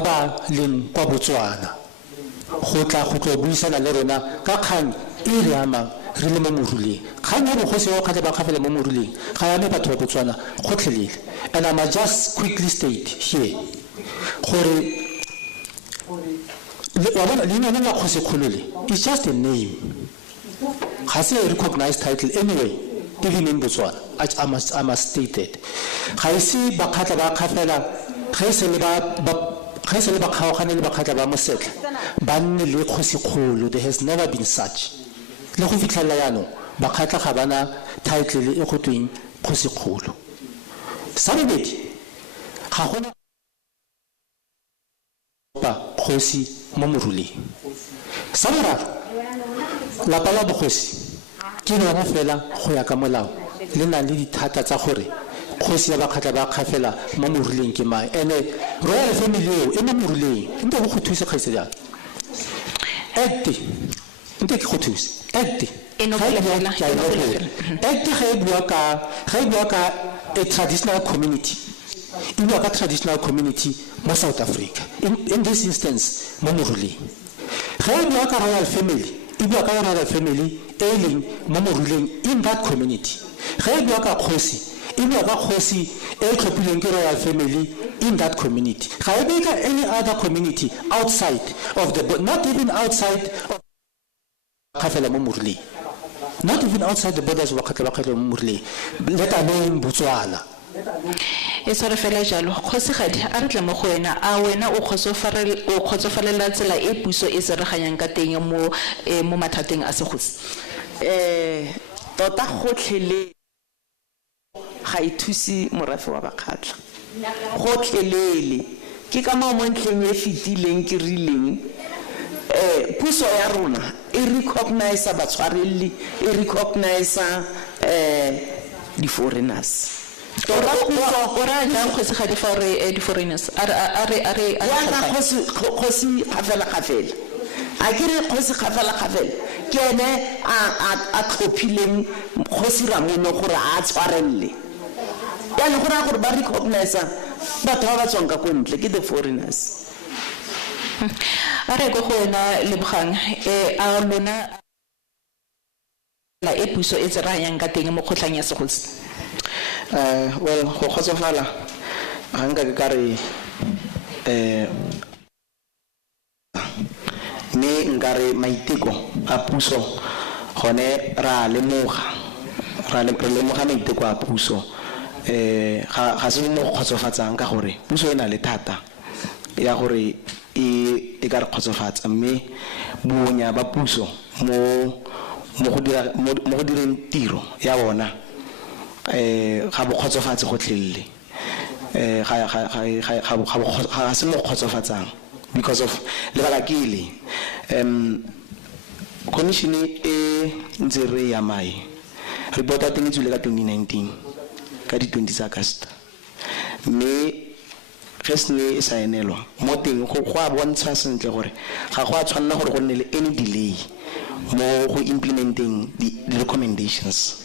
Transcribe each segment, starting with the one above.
ba ba leng kwa Botswana go tla go tlo buisana le rona ka kgang e re amang re le mo moruleng kgang ya bogosi wa kgatle ba kgafela mo moruleng ga ya me batho ba Botswana gotlhelele. And I must just quickly state here gore leina la Kgosikgolo it's just a name, ga se a recognized title anyway, even in Botswana. I must state that ga ise ba kgatla ba kgafela ga ise le ba kgaogane le ba kgatla ba mosetla ba nne le Kgosikgolo. There has never been such. Le go fitlhela yaanong ba kgatla ga bana title e go tweng Kgosikgolo. Sa bobedi ga gona kgosi mo moruleng. Sa boraro lapa la bogosi ke lona fela go ya ka molao le na le dithata tsa gore kgosi ya bakgatla ba kgafela mo moruleng ke mang, ene royal family eo e mo moruleng nte go go thusa kgaise jang act nte ke go thusa act ga e bua ka a traditional community, e bua ka traditional community mo South Africa, in this instance mo moruleng. Ga e bua ka royal family, e bua ka royal family e leng mo moruleng in that community. Ga e bua ka kgosi, e bua ka kgosi e tlhophilweng ke royal family in that community. Ga e bua ka any other community outside of the, not even outside of kgafela mo moruleng, not even outside the borders of kgafela mo moruleng, let alone Botswana. E sore fela jalo Kgosigadi a re tla mo go wena a wena o khotsofalela tsela e puso e sereganyang ka teng mo mathateng a segosi. Tota gotlhelele ga e thusi morafe wa bakgatla gotlhelele ke ka mo ntlheng e fetileng ke rileng puso ya rona e recognize batshwarelli, e recognize di foreigners. Ora jang Kgosigadi fa re di foreigners are kgosi kgafela a ke re kgosi kgafela ke ene a tlhophileng kgosi Ramono gore a tshwarelle ya le gore a gore ba recognize batho ba ba tswang ka kontle ke the foreigners. A re go wena Lebogang a lona la e puso e tserayang ka teng mo kgotlang ya segosi. Well, go khotsofala ga nka ke kare me nkare maiteko a puso gone ra lemoga maiteko a puso ga se mo khotsofatsang ka gore puso e na le thata ya gore e ka re khotsofatsa, mme bonya ba puso mo go direng tiro ya bona ga bo khotsofatse gotlhelele, ga se mo khotsofatsang because of lebaka ke le commission e ntse re ya mai report a teng e tswile ka 2019 ka di 20 tsa August, mme ge sene e saenelwa mo teng go a bontsha sentle gore ga go a tshwanela gore go nne le any delay mo go implementing the recommendations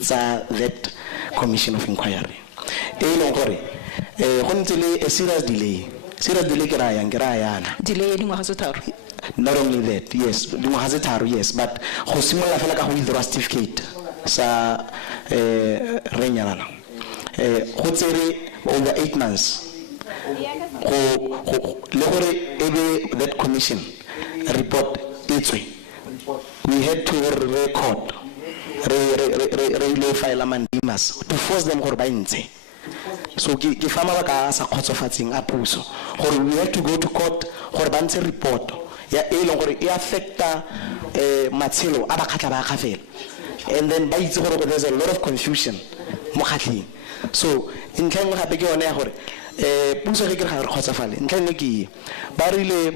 tsa that commission of inquiry e leng gore go ntse le a serious delay ke ra yana delay dingwaga tse tharo. Not only that, yes, dingwaga tse tharo, yes, but go simolola fela ka go withdraw certificate sa re nyalana go tsere over 8 months go le gore ebe that commission report itswe. We had to record re file mandamus to force them gore ba ntse. So ke fa mabaka a sa khotsofatseng a puso gore we have to go to court gore ba ntshe report ya e leng gore e affecta matshelo a bakgatla ba kgafela, and then ba itse gore there's a lot of confusion mo kgatleng. So ntlha nngwe gape ke yone ya gore puso ge ke re kgotsofale ntlha nngwe ke ba rile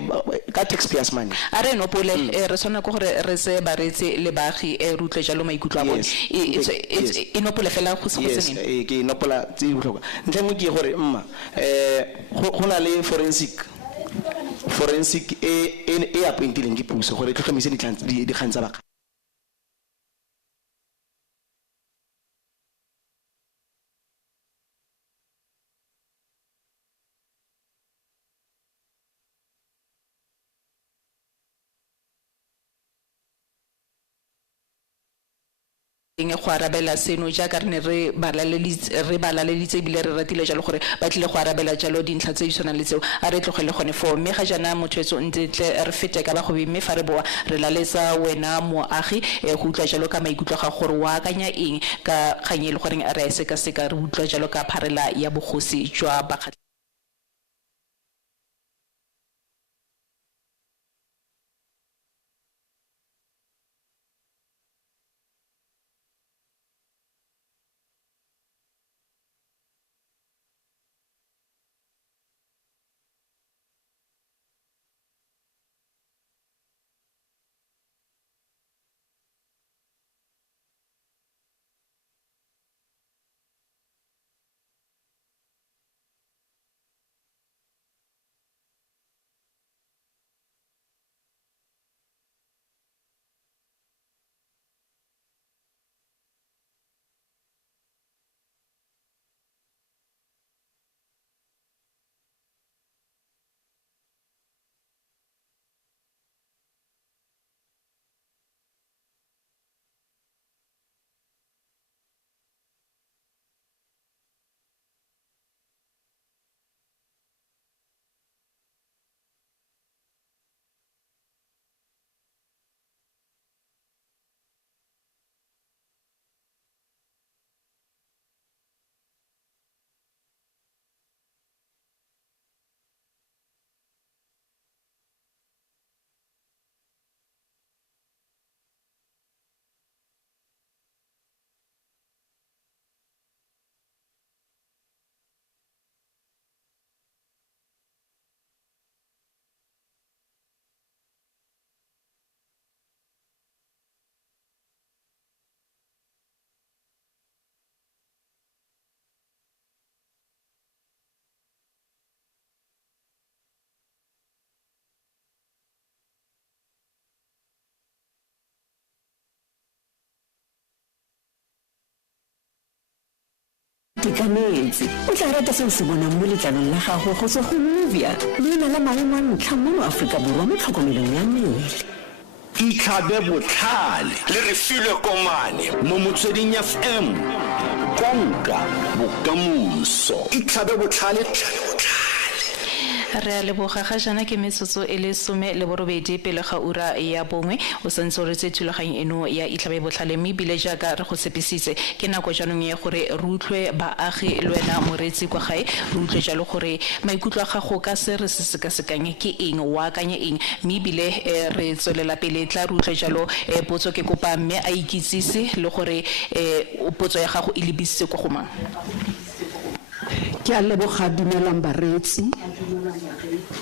ka taxpayers money a re nopole re sona go gore re se ba retse le baagi re utlwe jalo maikutlo a bone e nopole fela go se go seneng. Yes, ke nopola tse di botlhokwa. Ntlha nngwe ke gore mma go na le forensic e appointileng ke puso gore tlhotlhomise dikgang tsa baka go arabela seno jaaka re ne re balaleditse ebile re ratile jalo gore ba tlile go arabela jalo dintlha tse di tshwanang le tseo a re tlogele gone foo mme ga jaana motho ntse tle re fete ka bagobi mme fa re boa re laletsa wena moagi go utlwa jalo ka maikutlo ga gore wa akanya eng ka kgang e le goreng a re a sekaseka re utlwa jalo ka pharela ya bogosi jwa bakgatlhi Tikanetse o tla rata se se bonang mo letlalong la gago go se go movia leina la maemo a ntlha mo Afrika Borwa mo tlhokomelong ya mmele itlhabe botlhale le re filwe komane mo motsweding FM konka bokamoso itlhabe botlhale re a leboga ga jana ke metsotso e le 18 pele ga ura ya bongwe o santse re tse thulaganyo eno ya itlhabe botlhale mme bile jaaka re go tshepisitse ke nako jaanong ya gore re utlwe baagi le wena moretsi kwa gae re utlwe jalo gore maikutlo a gago ka se re se sekasekanye ke eng wa akanya eng mme bile re tswelela pele tla re utlwe jalo potso ke kopa mme a ikitsise le gore potso ya gago e lebisitse kwa go mang ke a leboga dumelang baretsi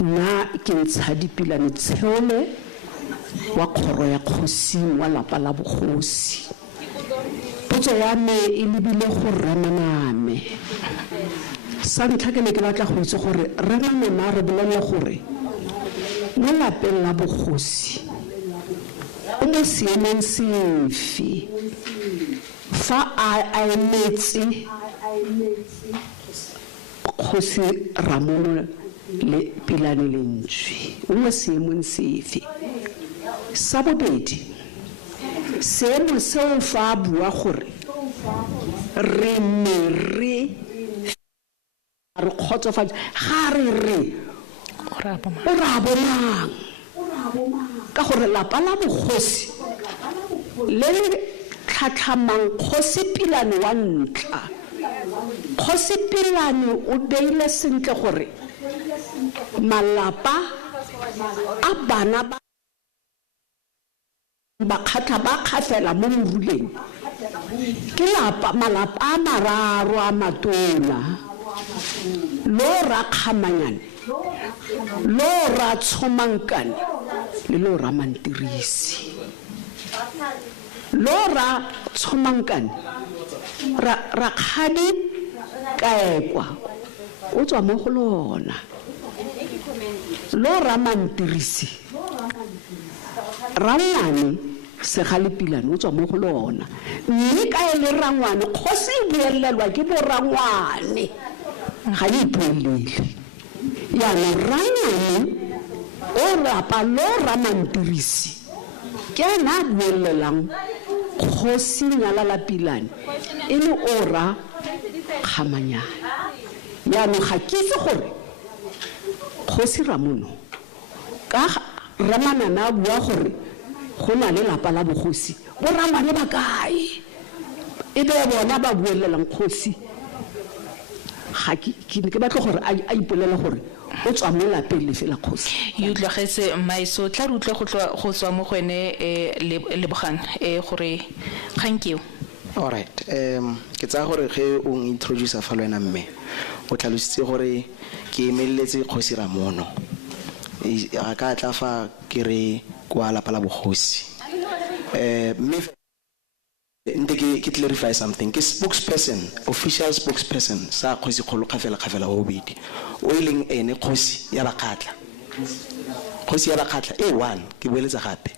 nna ke ntsha dipilane tsheole wa kgoro ya kgosi wa lapa la bogosi potso ya me e lebile go remaname sa ntlha ke ne ke batla go itse gore remaname a re bolela gore mo lapeng la bogosi o mo seemong sefe fa a emetse kgosi Ramono le Pilane Lentswe o mo seemong sefe sa bobedi seemo seo fa a bua gore re kgotsofatsa ga re o ra bonang ka gore lapa la bogosi le tlhatlhamang kgosi Pilane wa ntla kgosi Pilane o beile sentle gore malapa a bana ba khatha ba khafela mo moruleng ke malapa a mararo a matona lo ra khamanyane lo ra tshomankane le lo ra mantirisi lo ra tshomankane ra khadi kaekwa o tswa mo go lona lo ra mantirisi rangwane se gale Pilane o tswa mo go lona mme ka le rangwane kgosi e buelelwa ke borangwane ga e buelele yana rangwane o rapa lo ra mantirisi ke na buelelang kgosi Nyalala Pilane e le ora Kgamanyana. Yaanong ga ke itse gore kgosi Ramono ka Ramanana a bua gore go na le lapa la bogosi bo ramane ba kae e be bona ba buelelang kgosi. Ga ke batla gore a ipolela gore o tswa mo lapeng le fela kgosi. You tlogetse maiso tla re utlwe go tswa mo go ene Lebogang gore thank you. All right, ke tsa gore ge o introduce fa lwena mme o tlhalositse gore ke emeletse kgosi Ramono a ka tla fa ke re kwa lapa la bogosi. Mme nte ke clarify something ke spokesperson, official spokesperson sa kgosi kgolo kgafela o bedi o ileng ene kgosi ya Bakgatla. Kgosi ya Bakgatla e one ke boeletsa gape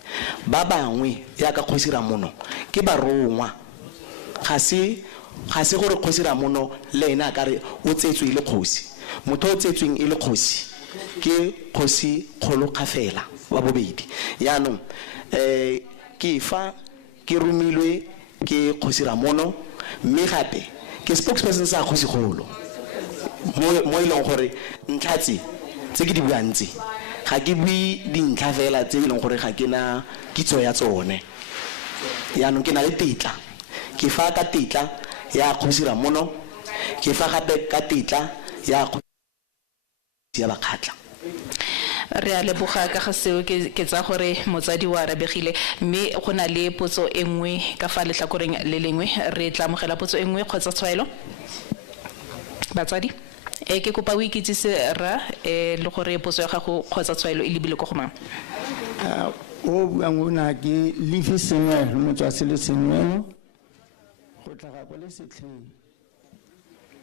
ba bangwe ya ka kgosi Ramono ke barongwa. Ga se gore kgosi Ramono le ena ka re o tsetswe ile kgosi, motho o tsetsweng ile kgosi ke kgosi kgolo kgafela wa bobedi. Yaanong ke fa ke rumilwe ke kgosi Ramono mme gape ke spokesperson sa kgosi kgolo mo ileng gore ntlhatse tse ke di buang tse ga ke bui dintlha fela tse ileng gore ga ke na kitso ya tsone. Yaanong ke na le tetla, ke fa ka tetla ya kgosi Ramono, ke fa gape ka tetla ya kgosi ya Bakgatla. Re a leboga ka ga seo ke tsa gore motsadi wa rabegile mme go na le potso e nngwe ka fa letlhakoreng le lengwe re tla amogela potso e nngwe kgotsa tshwaelo batsadi ke kopa o ikitsise ra le gore potso ya gago kgotsa tshwaelo e lebile go go mang o buang o na ke Lifi Senwelo motswase le Senwelo go tlaga go le setlheng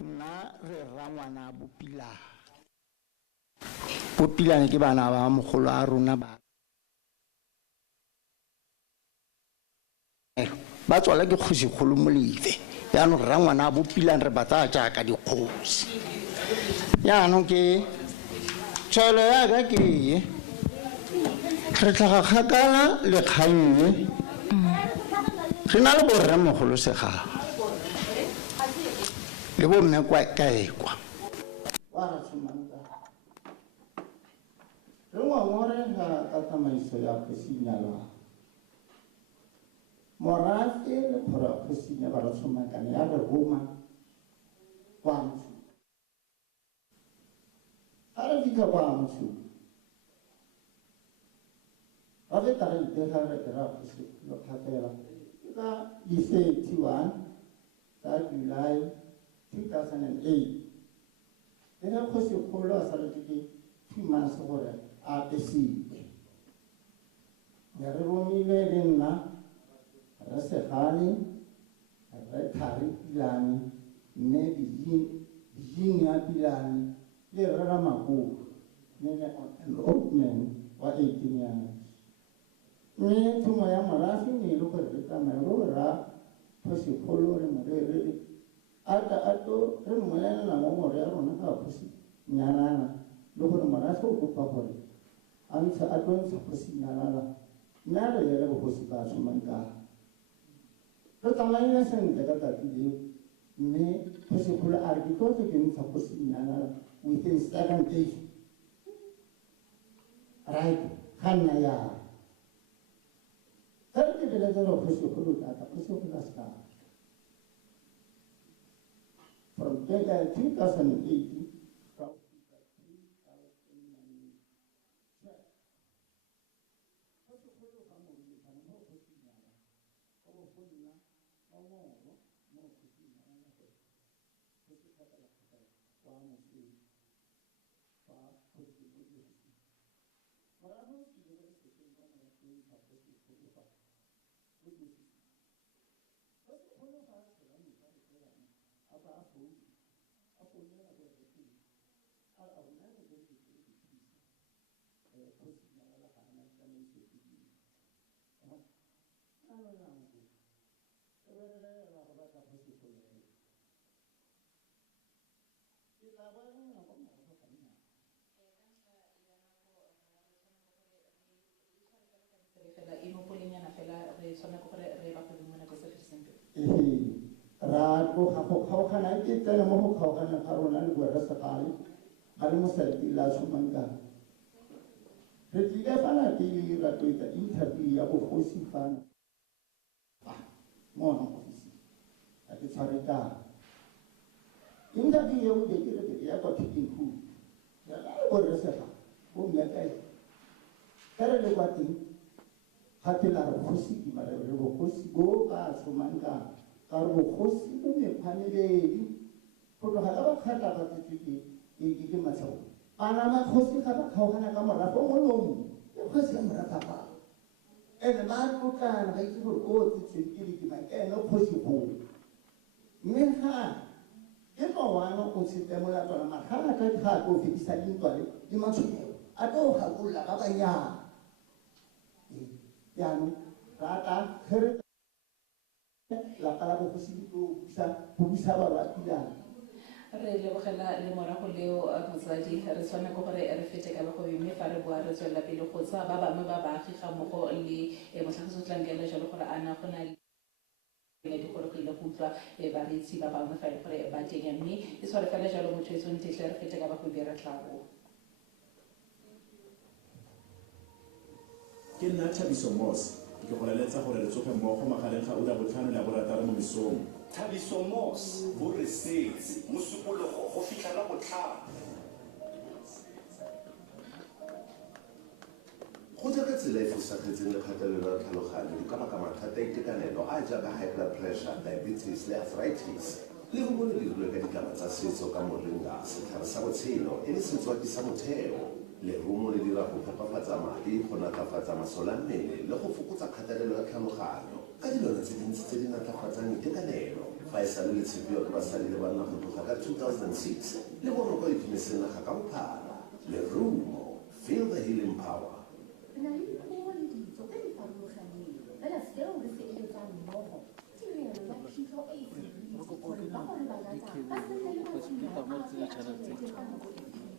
nna re rangwana Bopilane ke bana ba mogolo a rona ba tswala ke kgosi kgolo Molefe. Yaanong rangwana Bopilane re batla jaaka dikgosi. Yaanong ke tshelo ya ka ke re tlaga kgakala le kgannye re na le borre mogolo Segaga le bomme kwa kaekwa re ngwangware ga tsamaiso ya kgosi Nyalwa morafe le kgora kgosi ya Baratshomakane ya re Roma kwa Moshu a re fitlha kwa Moshu ra feta re itega re kry-a kgosi Lokgafela ka di 31 tsa July 2008 le ge kgosi kgolo a sa re ke 2 months gore a apesiwe ya re romile le nna re Segale re Thari Pilane mme Bijing ya Pilane le re Ramakoko le enrollment wa 18 years mme thumo ya morafe ne ile gore re tsamaya ro ra kgosi kgolo re morere ato re mmolelela ngongoro ya rona ka kgosi Nyalala le gore morafe o kopa gore a tlo ntsha kgosi Nyalala mme a re yele bogosi ba Somanka re tsamaile sentle ka tsatsi leo mme kgosi kgolo a re ke tlo ke ntsha kgosi Nyalala within 7 days right ga nna ya ke beletse re kgosi kgolo tata kgosi kgolo ska from 2018 fela ino polenyana fela re tshwanela gore re ba go dimona ra go ga go kgaogana ke tsena mo go kgaogana ga rona le bua re sekgale ga le mosaiti la tshomanga re tlile fana ke ra toita interview ya bogosi fana mo na ofisi a ke tshware ka interview ya o ke re ya kwa picking ku ya la go re sekga o me ka ere le kwa teng ga ke la re bogosi ke mare re bogosi go ka tshomanga ka re bogosi bo mekgwaneledi go tloga ka bakgatla ba tsetswe ke matlhao ana makgosi ga ba kgaogana ka morago ngolomo le kgosi ya morafa ga ene ba tlotlana ba itse gore o tsetsweng ke dikema ene kgosi go mme ga ke tlowana o tshetemola tsona magana ka ga ko fetisa dintwa le matshwenyego a tlo gakolola ba banyana yaanong rata kgere la pala bogosi go busa ba rapilana re lebogela le morago leo motsadi re tshwana ke gore re fete ka bago mme fa re boa re tswelela pele go tsa ba bangwe ba baagi ga mmogo le motlhagiso tlankela jalo gore ana go na le di gore go ile go utlwa bareetsi ba bangwe fa e gore ba teng mme e tshware fela jalo motho e tshwantetle re fete ka bago be re tlago ke nna Thabiso Moss ke go leletsa gore re tsoge mmogo magareng ga ura botlhano le borataro mo mesong Thabiso Moss bo re setse mosupologo go fitlha la botlhano go jaaka tsela e fosagetseng le kgatelelo ya tlhaloganyo di ka baka mathata a itekanelo a jaaka high blood pressure diabetes le arthritis le go bone dirilo ka ditaba tsa setso ka moringa setlhare sa botshelo e le setswaki sa motheo lerumo le dira go phepafatsa madi go natlafatsa masole a mmele le go fokotsa kgatelelo ya tlhaloganyo ka dilwana tse dintsi tse di natlafatsang itekanelo fa e sale le tshepiwa ke basadi le banna go tloga ka 2006 le boroko le phimeseng naga ka bophara lerumo feel the healing power re na le dipuo le ditso tse di farologaneng fela seo re se eletsang mmogo tirelo ya phitlho e e seriti gore ba gore ba latsa ba sene le matsholo a a tshwanetseng ka nako e fitlha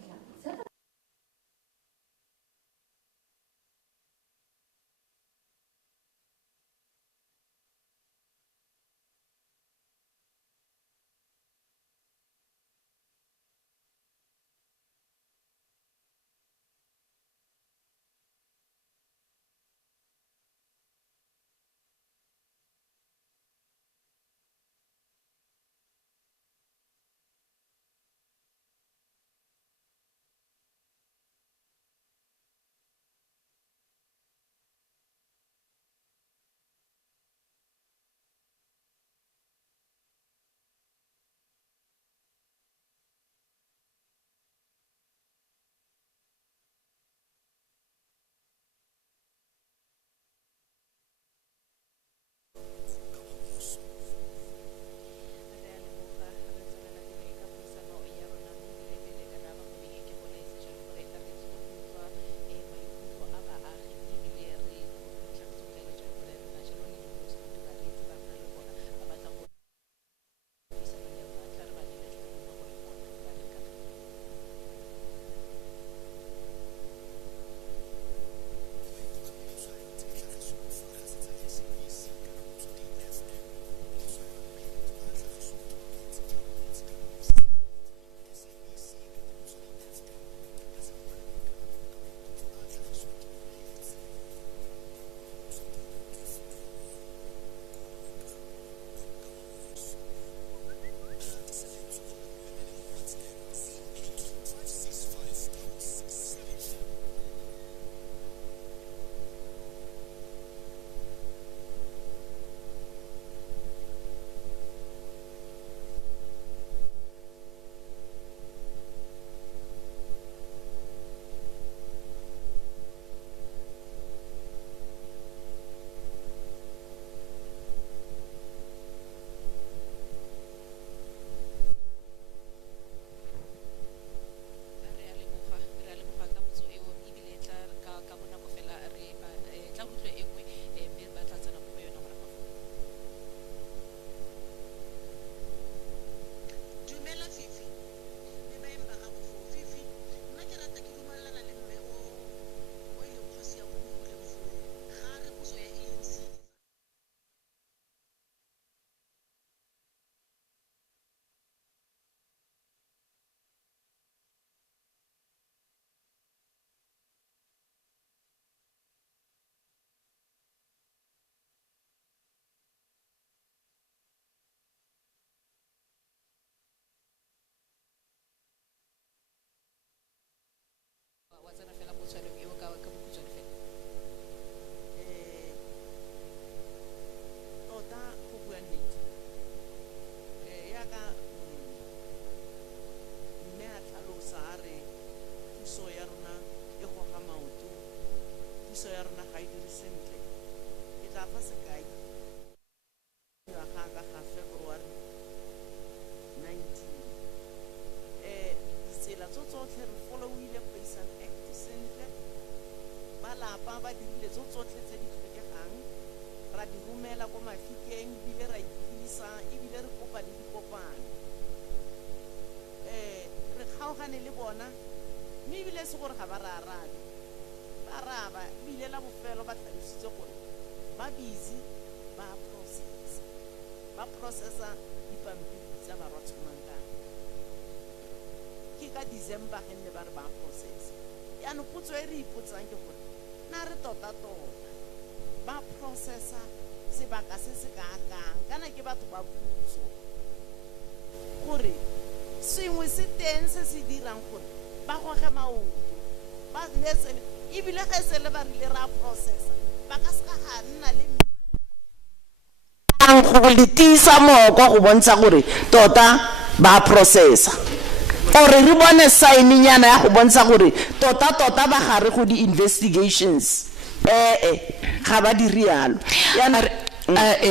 December ge ne ba re ba process ya no putso e re ipotsang ke gore na re tota ba processa sebaka se se ka kang kana ke batho ba putso gore sengwe se teng se se dirang gore ba goge maoto ba lese ebile ge se le ba rile ra processa ba ka se ka ga nna le go letisa moko go bontsha gore tota ba processa ore re bone sign nyana ya go bontsha gore tota ba gare go di investigations ga ba di rialo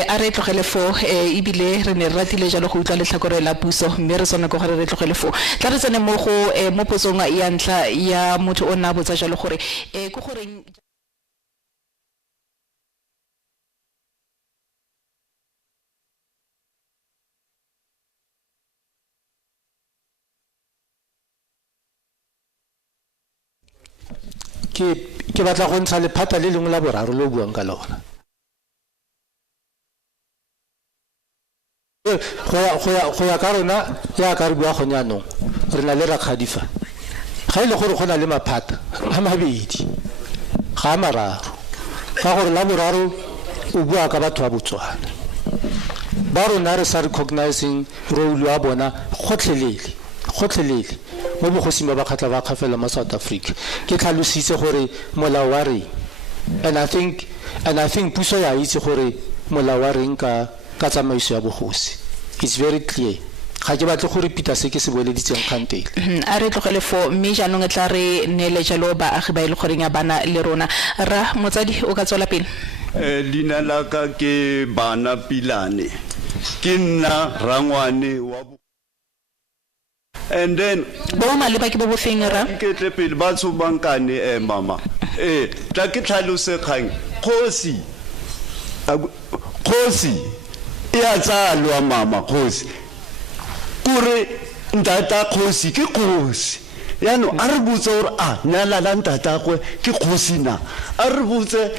a re tlogele fo ebile re ne re ratile jalo go utlwa letlhakore la puso mme re sone go gore re tlogele fo tla re tsene mo go mo potsong ya ntla ya motho o nna botsa jalo gore go goreng ke batla go ntsha lephata le lengwe la boraro lo buang ka lona go ya ka rona ya ka re bua go nyanong re na le rakgadifa ga ile gore go na le maphata a mabedi ga a mararo ga gore la boraro o bua ka batho ba Botswana ba rona re sa recognizing role ya bona gotlhelele mo bogosing ba kgatla ba khafela mo South Africa ke tlhalositse gore molao wa re and I think puso ya itse gore molao wa reng ka tsamaiso ya bogosi it's very clear ga ke batle go repeata se ke se boeleditseng kgantele a re tlogele fo mme jaanong e tla re neele jalo baagi ba ile goreng ya bana le rona ra motsadi o ka tswela pele lina la ka ke Bana Pilane ke nna rangwane wa and then bo maleba ke bo bofeng ra ke tle pele ba tsobankane mama tla ke tlhalose kgang khosi ya tsalwa mama khosi kore ntata khosi ke khosi yano a re botse gore nyala la ntatagwe ke kgosi na a re botse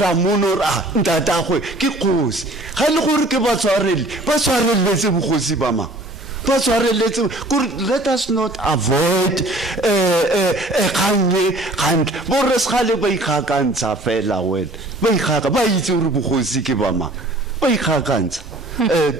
Ramono gore ntatagwe ke kgosi ga le gore ke ba tshwareletse bogosi ba ma ba tshwareletse gore let us not avoid kganye gantle borre segale ba ikgakantsha fela wena ba ikgaka ba itse gore bogosi ke ba ma ba ikgakantsha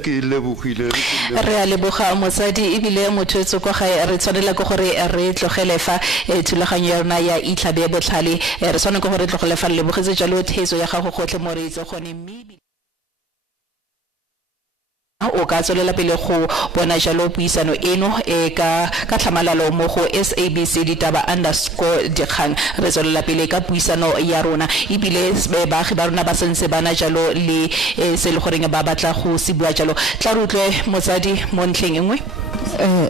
ke lebogile re a leboga motsadi ebile motho etso kwa ga re tshwanela go gore re tlogele fa thulaganyo ya rona ya itlhabe botlhale re tshwanela go gore tlogele fa lebogetse jalo theetso ya gago gotle mo re itse gone mme o ka tswelela pele go bona jalo puisano eno ka tlhamalalo mo go SABC ditaba_dikgang re tswelela pele ka puisano ya rona ebile baagi ba rona ba sentse bana jalo le se le goreng ba batla go se bua jalo tla re utlwe motsadi mo ntlheng engwe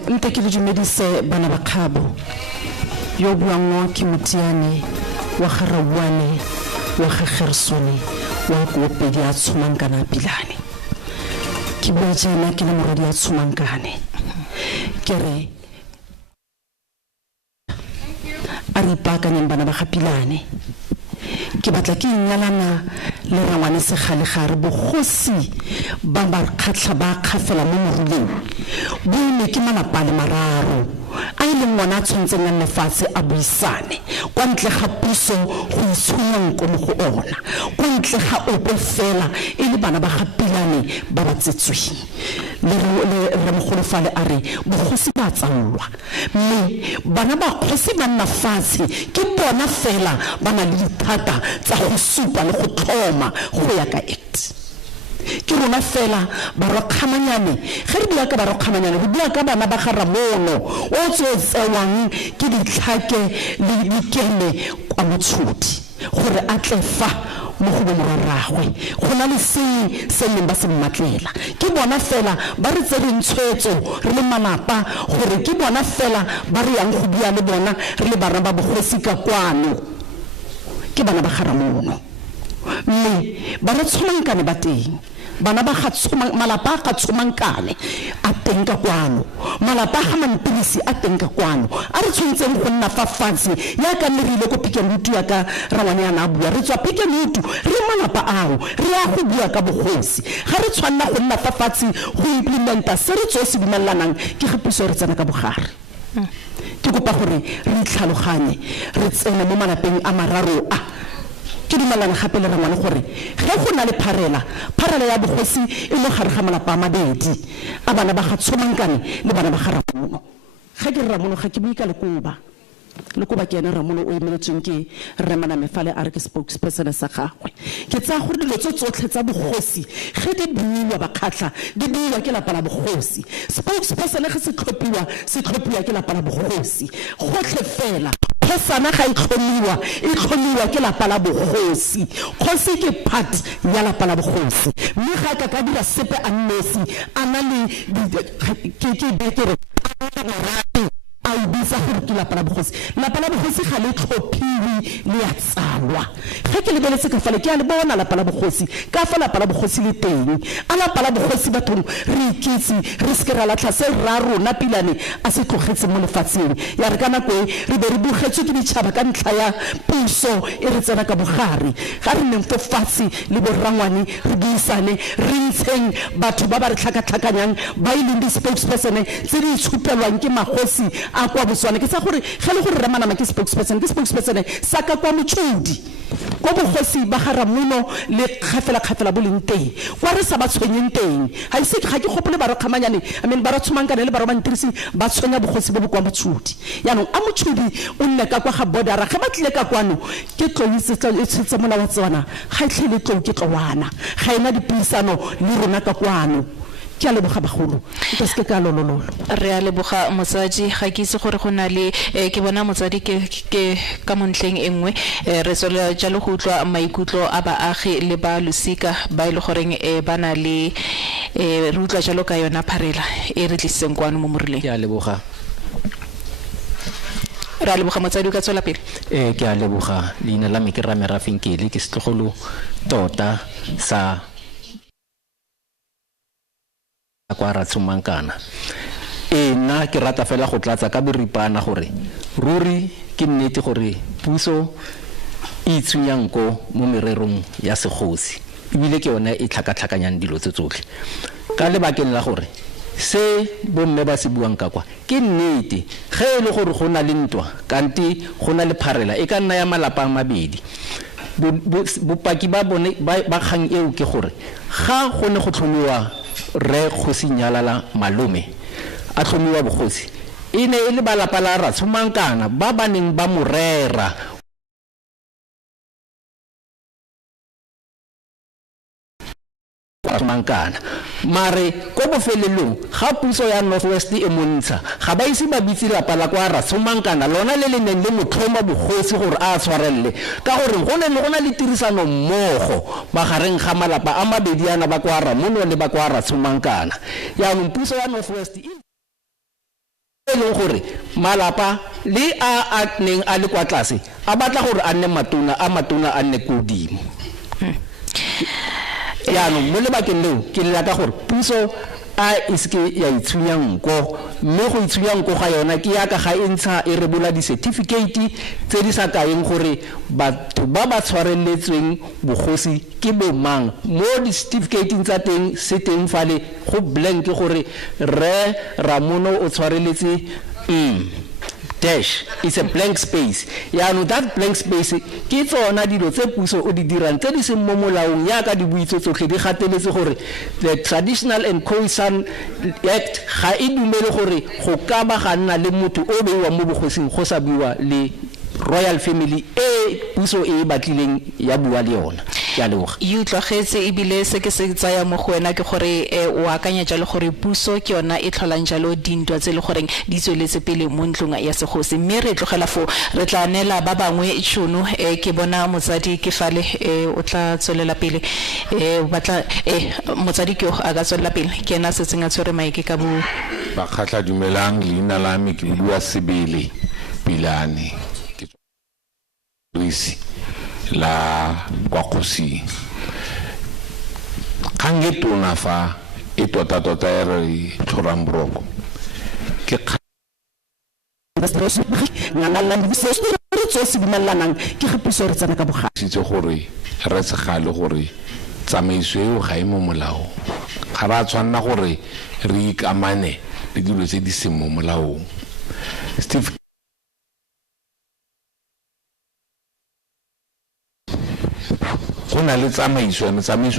nte ke le dumedise bana ba kgabo yo buang ke Motiane wa Garabuane wa Gegersone wa Kopedi a Tshomankana Pilane ke bua jana ke le moradi a Tshomankane ke re a re ipaakanyeng bana ba Gapilane ke batla ke nyalana le rangwane segale gare bogosi ba kgatlha ba khafela mo moruleng bo ne ke malapa le mararo a ile ngwana tshontseng a nne fatshe a buisane kwa ntle ga puso go itshwenyang ko mo go ona kwa ntle ga ope fela e le bana ba ga Pilane ba ba tsetsweng le mogolofale a re bogosi ba tsaolwa mme bana ba kgosi ba nna fatshe ke bona fela ba na le dithata tsa go supa le go tlhoma go ya ka act ke rona fela ba rokgamanyane ge re bua ka ba rokgamanyane re bua ka bana ba ga Ramono o tsewang ke ditlhake le dikeme kwa motshodi gore a tle fa mo go bomoraragwe go na le se neng ba se mmatlela ke bona fela ba re tsereng tshwetso re le malapa gore ke bona fela ba re yang go bua le bona re le bana ba bogosi ka kwano ke bana ba ga Ramono mme ba re tshomankane ba teng bana ba ga malapa ga tshomankane a teng ka kwano malapa ga Mantebisi a teng ka kwano a re tshwantseng go nna fa fatshe ya ka lerile go Pikenhutu ya ka rangwane ya na bua re tswa Pikenhutu re malapa ao re a go bua ka bogosi ga re tshwanna go nna fa fatshe go implementa se re tsosi dumellanang ke ge puso re tsena ka bogare ke kopa gore re itlhaloganye re tsene mo malapeng a mararo a ke dumelana gape le rangwane gore ge go na le pharela ya bogosi e mo gare ga malapa a mabedi a bana ba ga Tshomankane le bana ba ga Ramono ge ke Ramono ga ke bue ka Lekoba ke ena Ramono o emeletsweng ke Remana Mefale a re ke spokesperson sa gagwe ke tsaya gore dilo tsotlhe tsa bogosi ge di buiwa bakgatla di buiwa ke lapa la bogosi spokesperson ge se tlhophiwa ke lapa la bogosi gotlhe fela phesana ga itlhomiwa ke lapa la bogosi kgosi ke part ya lapa la bogosi mme ga ka dira sepe a nnosi a na le ke betere a ubisa gore ke lapa la bogosi ga le tlhophiwe le ya tsalwa ge ke lebeletse ka fale ke a le bona lapa la bogosi ka fa lapa la bogosi le teng a lapa la bogosi bathong re ikitse re se ke ra latlha se ra rona Pilane a se tlogetse mo lefatsheng ya re ka nako re be re bogetswe ke ditšhaba ka ntlha ya puso e re tsena ka bogare ga re neng fo fatshe le borrangwane re buisane re ntsheng batho ba ba re tlhakatlhakanyang ba ileng di-spokesperson tse di itshupelwang ke magosi a kwa Botswana ke sa gore ge le gore Remanama ke spokesperson sa ka kwa Motšodi ko bogosi ba ga Ramono le kgafela bo leng teng kwa re sa ba tshwenyeng teng ga ke gopole ba rokgamanyane ba ra Tshomankane le ba ra Mantebisi ba tshwenya bogosi bo bo kwa Motšodi yaanong a Motšodi o nne ka kwa ga bordera ge ba tlile ka kwano ke tlou e tshetse mola wa Tswana ga e tlhele tlou ke tlowana ga ena dipuisano le rona ka kwano ke a leboga bagolo ke se ka lololo re a leboga motsadi ga ke itse gore go na le ke bona motsadi ke ka montleng engwe re tswela jalo go utlwa maikutlo a baagi le ba losika ba ile goreng ba na le re utlwa jalo ka yona pharela e re tliseng kwano mo morileng ke a leboga re a leboga motsadi ka tswela pele ke a leboga leina la me ke Ramera Finkele ke setlogolo tota sa kwa ra Tshomankana nna ke rata fela go tlatsa ka boripana gore ruri ke nnete gore puso e itsunyang ko mo mererong ya segosi ebile ke yona e tlhakatlhakanyang dilo tse tsotlhe ka lebakeng la gore se bomme ba se buang ka kwa ke nnete ge e le gore go na le ntwa kanti go na le pharela e ka nna ya malapa a mabedi bopaki ba bone ba kgang eo ke gore ga go ne go tlhomiwa re Kgosi Nyalala Malome a tlhomiwa bogosi e ne e le balapa la ra Tshomankana ba baneng ba morera Tshomankana mare ko bofelelong ga puso ya Northwest e montsha ga ba ise ba bitse lapa la kwa ra Tshomankana lona le neng le motlhoma bogosi gore a tshwarelle ka gore go na le tirisano mmogo magareng ga malapa a mabedi ana ba kwa Ramono le ba kwa ra Tshomankana ya puso ya Northwest e leng gore malapa le a neng a le kwa tlase a batla gore a nne matona a nne kodimo yaanong mo lebakeng leo ke lela ka gore puso a iske ya itsunya nko mme go itsunya nko ga yona ke ya ka ga e ntsha e rebola di-certificate tse di sa kaeng gore batho ba ba tshwareletsweng bogosi ke bomang mo di-certificateng tsa teng se teng fale go blank gore re Ramono o tshwareletse dash is a blank space yaanong that blank space ke tsona dilo tse puso o di dirang tse di seng mo molaong yaka di buitse tsotlhe di gateletse gore the Traditional and Khoisan Act ga e dumele gore go ka ba ga nna le motho o beiwa mo bogosing go sa buiwa le royal family puso e batlileng ya bua le yona ya leboga you tlogetse ebile se ke se tsaya mo go wena ke gore o akanya jalo gore puso ke yona e tlholang jalo dintwa tse le goreng di tsweletse pele mo ntlong ya segosi mme re tlogela fo re tla nela ba bangwe tšhono ke bona motsadi ke fale o tla tswelela pele batla motsadi ke a ka tswelela pele ke ena se tsenga tshwere maike ka bo ba khatla dumelang leina la me ke bua Sebele Pilane la kwa Kgosi kange tona fa e tota re tlhorang boroko ke gore re segale gore tsamaiso eo ga e mo molao ga ra tshwanna gore re ikamane le dilo tse di seng mo molaong Steve go na le tsamaiso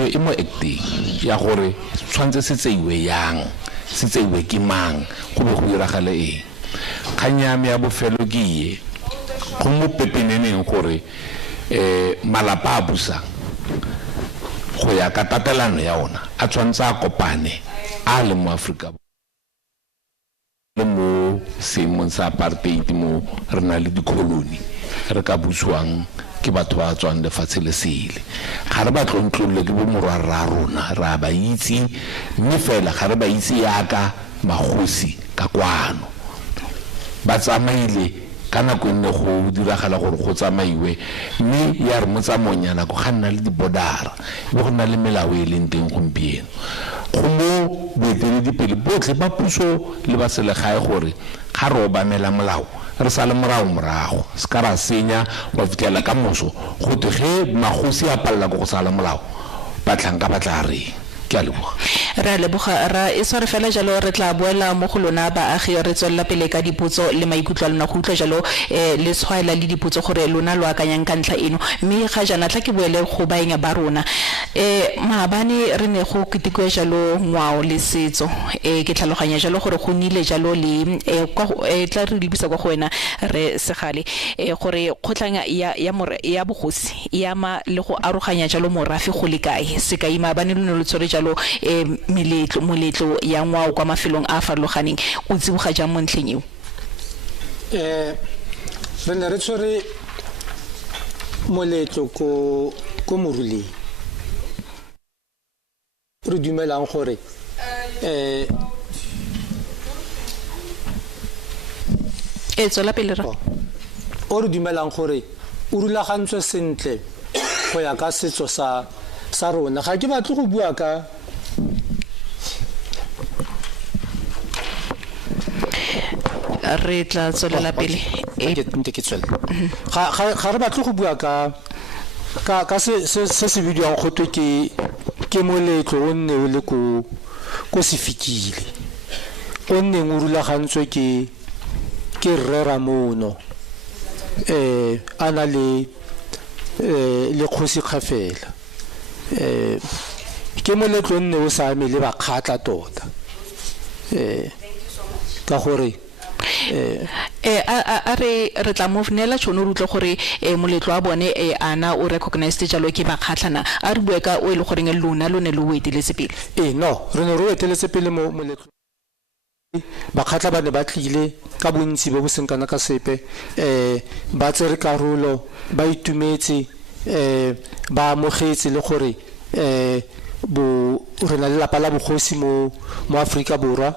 e mo acting ya gore tshwantse se tseiwe yang se tseiwe ke mang go be go iragale eng kganyame ya bofelo ke ye go mo pepeneneng gore malapa a busang go ya ka tatelano ya ona a tshwantse a kopane a le mo Afrika le mo seemong sa apartheid mo re na le dikoloni re ka busiwang ke batho ba tswang lefatshe le sele ga re ba tlontlole ke bo morwa rona ra ba itse mme fela ga re ba itse yaka magosi ka kwano ba tsamaile ka nako nne go diragala gore go tsamaiwe mme ya re motsamonyana go ga nna le dibodara be go nna le melao e leng teng gompieno go mo boeteledipele botlhe ba puso le ba selegae gore ga re obamela molao re sa le morago se ka ra senya wa fitlhela ka moso go te ge magosi a palela go sala molao batlanka ba tla re ke a leboga ra leboga ra e sware fela jalo re tla boela mo go lona baagi re tswella pele ka dipotso le maikutlo a lona go utlwa jalo le tshwaela le dipotso gore lona lo akanyang ka ntlha eno mme ga jana tla ke boele go baeng ba rona maabane re ne go ketekwe jalo ngwao le setso ke tlhaloganya jalo gore go nile jalo le tla re lebisa kwa go wena re segale gore kgotlhang ya bogosi ya ma le go aroganya jalo morafe go le kae se ka maabane le no le tsore jalo moletlo ya ngwao kwa mafelong a farologaneng o tsiboga jang mo ntlheng eo re ne re tshwere moletlo ko moruleng re dumelang gore tswela pele ra o re dumelang gore o rulagantswe sentle go ya ka setso sa rona ga ke batle go bua ka re tla tswelela pele ke tswela ga re batle go bua ka se bidiwang go twe ke moletlo o nne o le ko se fikile o nneng o rulagantswe ke Rre Ramono a na le kgosi Kgafela ke moletlo nne o sa ame le bakgatla tota ka gore re tla mo nela tšhono re utlwe gore moletlo wa bone ana o recognized jalo ke bakgatlhana a re bue ka o e le goreng lona lo ne lo eteletse pele no re ne re eteletse pele moletlo bakgatla ba ne ba tlile ka bontsi bo bo seng kana ka sepe ba tsere karolo ba itumetse ba amogetse le gore re na le lapa la bogosi mo Afrika Borwa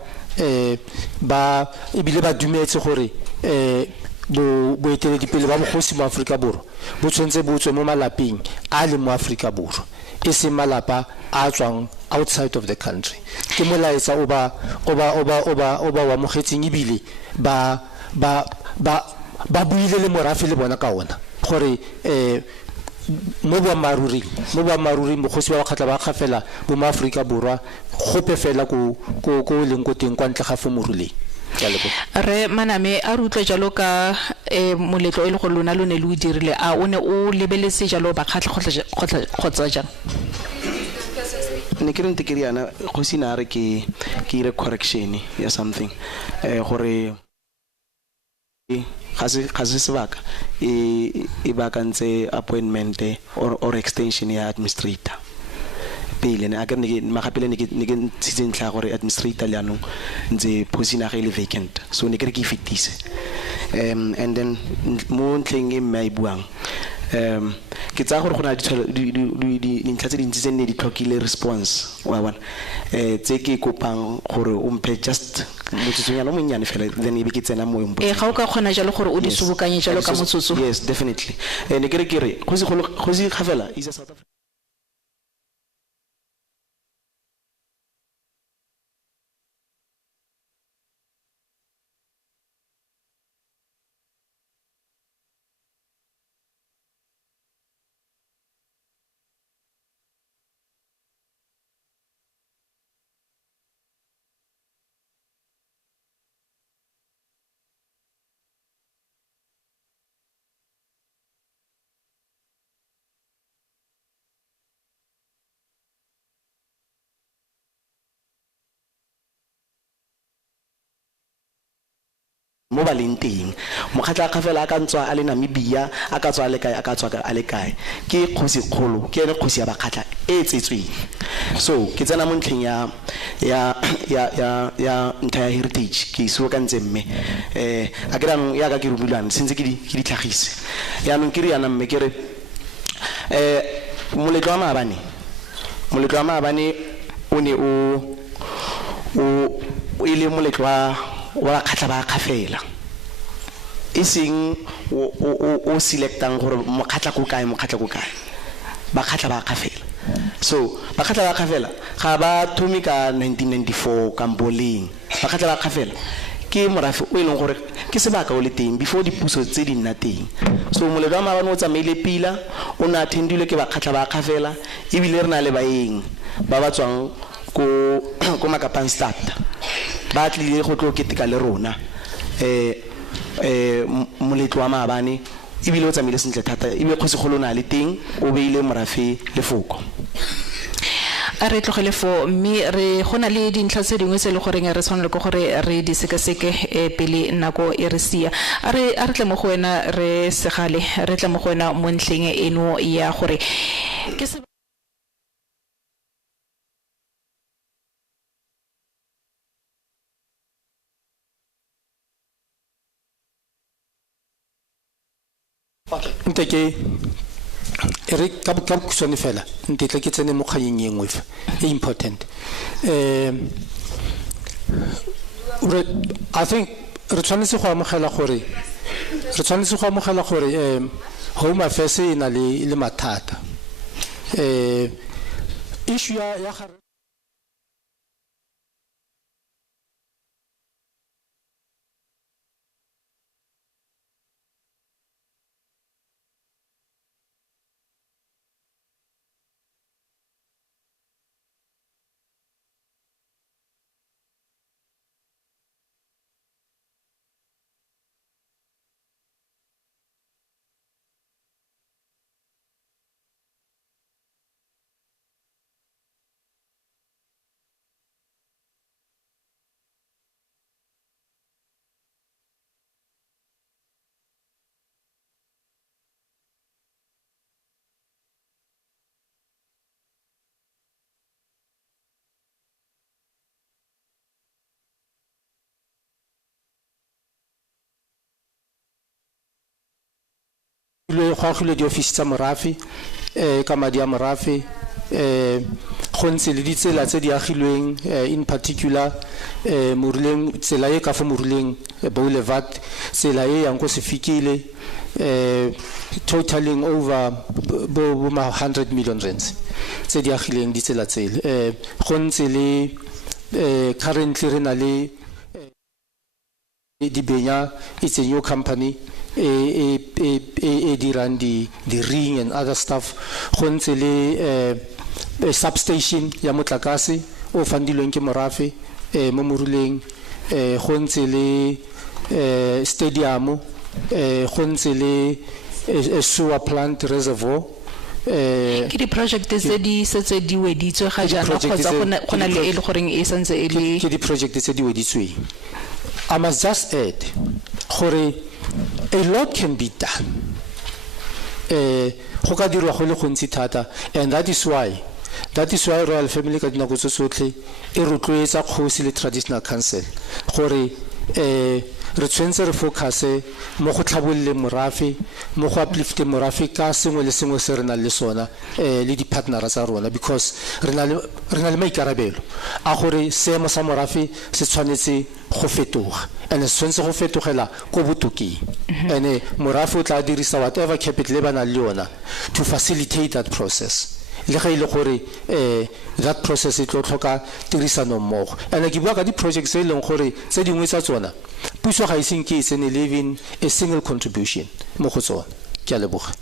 ebile ba dumetse gore boeteledipele ba bogosi mo Afrika Borwa bo tshwanetse bo tswe mo malapeng a le mo Afrika Borwa e seng malapa a tswang outside of the country ke molaetsa o ba wa mogetseng ebile ba buile le morafe le bona ka ona gore mo boammaruring bogosi ba bakgatla ba Kgafela bo mo Afrika Borwa gope fela ko leng ko teng kwa ntle ga fo moruleng re Maname a re utlwe jalo ka moletlo e le go lona lo ne le o dirile a o ne o lebeletse jalo ba kgatlha kgotsa jang ne ke rente ke riana go sina re ke ire correction ya something gore ga se sebaka e bakantse appointment or extension ya administrator pele ne a ke ne magapele ne ke tsitseng tla gore administrator le anong ntse posina ga ile vacant so ne ke re ke fitise and then mo ntleng e mai buang ke tsa gore gona di ntla tse dintsi tse ne di tlhokile response wa bona tse ke kopang gore o mphe just motsotsonyana mo nnyane fela then e be ke tsena mo ga o ka kgona jalo gore o di subukanye jalo ka motsotso yes definitely ne ke re go se ga fela is a South Africa mo ba leng teng mokgatla ka fela a ka ntswa a le Namibia a ka tswa a le kae a ka tswa a le kae ke kgosi kgolo ke ene kgosi ya bakgatla e tsetsweng so ke tsena mo ntlheng ya ntha ya heritage ke iso ka ntse mme a ke ranong ya ka ke rubilane sentse ke di tlhagise ya nong ke riana mme ke re moletlo wa maabane o ne o ile moletlo wa khatla ba khafela ising o selectang gore mokhatla ko kae ba khatla ba khafela so ba khatla ba khafela ga ba thumi ka 1994 ka Mboleng ba khatla ba khafela ke morafe o ileng gore ke sebaka o le teng before dipuso tse di nna teng so moletlo wa maabane o tsamaile pila o na attendile ke ba khatla ba khafela e bile re na le baeng ba ba tswang ko Makapanstad ba tlile go tlo ketika le rona moletlo wa maabane e bile o tsamaile sentle thata e be kgosi go lona le teng o beile morafe lefoko a re tlogele fo mme re gona le dintlha tse dingwe tse le goreng re tshwanela go gore re di sekaseke pele nako e re sia a re tle mo go wena re segale re tle mo go wena mo ntlheng eno ya gore ke nteke re ka kusone fela ntetle ke tsene mo kganyeng e nngwe e important I think re tshwanetse go amogela gore home affairs e na le mathata issue ya le khwagile di office tsa morafe ka madi a morafe go ntse le ditsela tse di agilweng in particular Moruleng tsela e ka fa Moruleng Boulevard tsela e yang go se fikile totaling over bo 100 million rands tse di agileng ditsela tsele go ntse le currently re na le di benya it's a new company dirang di ring and other stuff go ntse le substation ya motlakase o fandilweng ke morafe mo Moruleng go ntse le stadium go ntse le sewer plant reservoir ke di-project tse di setse di weditswe ga jaana kgotsa go na le e le goreng e santse e le ke di-project tse di weditsweng. I must just add gore a lot can be done go ka dirwa go le gontsi thata, and that is why Royal Family ka dinako tse tsotlhe e rotloetsa kgosi le traditional council gore re tshwentse re focuse mo go tlhabolole morafe, mo go uplifte morafe ka sengwe le sengwe se re nang le sona le di-partnera tsa rona, because re na le maikarabelo a gore seemo sa morafe se tshwanetse go fetoga, and se tshwanetse go fetogela ko botokeng, and morafe o tla dirisa whatever capital e ba nang le yona to facilitate that process, le ga ile gore that process e tlo tlhoka tirisano mmogo. And ke bua ka di-projects tse e leng gore tse dingwe tsa tsona puso ga iseng ke tsene living a single contribution mo go tsona. Ke a leboga.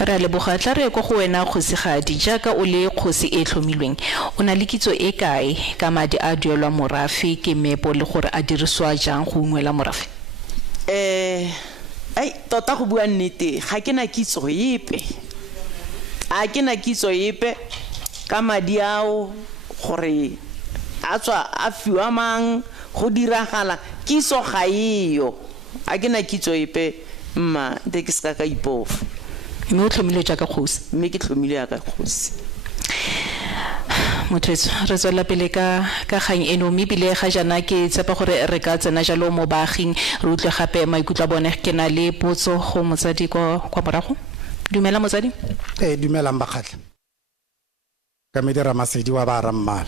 Re a leboga. Tla re go wena Kgosigadi, jaaka o le kgosi e tlhomilweng, o na le kitso e kae ka madi a duelwa morafe ke mepo le gore a diriswa jang go ungwela morafe? Tota go bua nnete ga ke na kitso epe, a ke na kitso epe ka madi ao gore a tswa a fiwa mang go diragala, kitso ga eyo, a ke na kitso epe mma de ke ska ka ipofa. Mme o tlhomile jaaka kgosi? Mme ke tlhomile jaaka kgosi. Mothetso re tswela pele ka kgang eno, mme bile ga jana ke tshepa gore re ka tsena jalo mo baaging re utlwe gape maikutlo a bone. Ke na le potso go motsadi kwa morago. Dumela motsadi. Dumelang bakgatla ka me dira Masedi wa ba Rammala.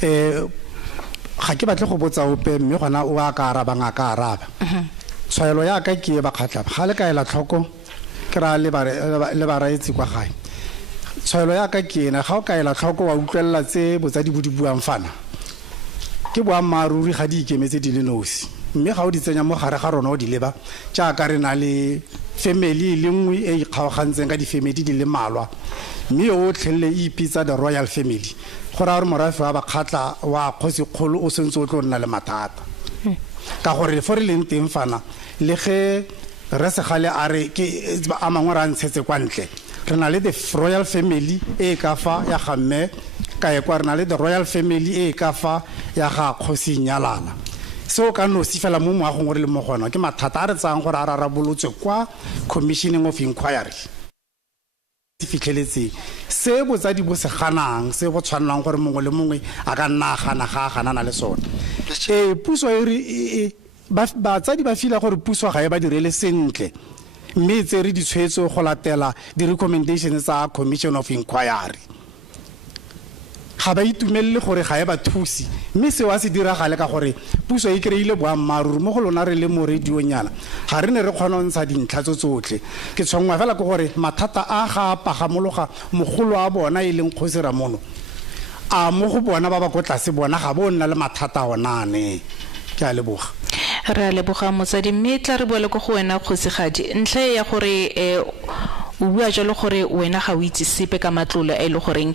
Ga ke batle go botsa ope mme gona o a ka araba nga ka araba. Tshwaelo ya ka ke bakgatla ga le ka ela tlhoko ke ra le ba raetsi kwa gae. Tshwaelo ya ka ke ena ga o ka ela tlhoko wa utlwella tse botsadi bo di buang fana ke boammaaruri ga di ikemetse di le nosi, mme ga o di tsenya mo gare ga rona o di leba jaaka re na le family le nngwe e ikgaogantseng ka di-family di le malwa, mme o tlhelle ipitsa the royal family go ra gore morafe wa bakgatla wa kgosikgolo o sentse o tlo nna le mathata ka gore fo re leng teng fana le ge re segale a re ke a mangwe ra ntshetse kwa ntle, re na le the royal family e ka fa ya gamme ka e kwa re na le the royal family e ka fa ya ga Kgosi Nyalala. So ka no si fela mo moagong gore le mo gona ke mathata a re tsang gore a rarabolotswe kwa commissioning of inquiry. Fitlheletse se botsadi bo se ganang se go tshwanelang gore mongwe le mongwe a ka nna gana le sona. Puso e batsadi ba fila gore puso ga e ba direle sentle, mme tse re di tshwetso go latela di recommendations tsa commission of inquiry. Ga ba itumelele gore ga e ba thusi, mme se wa se diragale ka gore puso e kreile boammaaruri mo go lona re le mo radio nyana ga re ne re kgona ntsha dintlha tsotlhe. Ke tshwangwa fela ke gore mathata a ga pagamologa mogolo a bona e leng Kgosi Ramono a mo go bona ba ba go tlase bona ga bo nna le mathata onane. Ke a leboga. Re a leboga motsadi, mme tla re boele go wena Kgosigadi, ntle ya gore o bua jalo gore wena ga o itse sepe ka matlole a ile goreng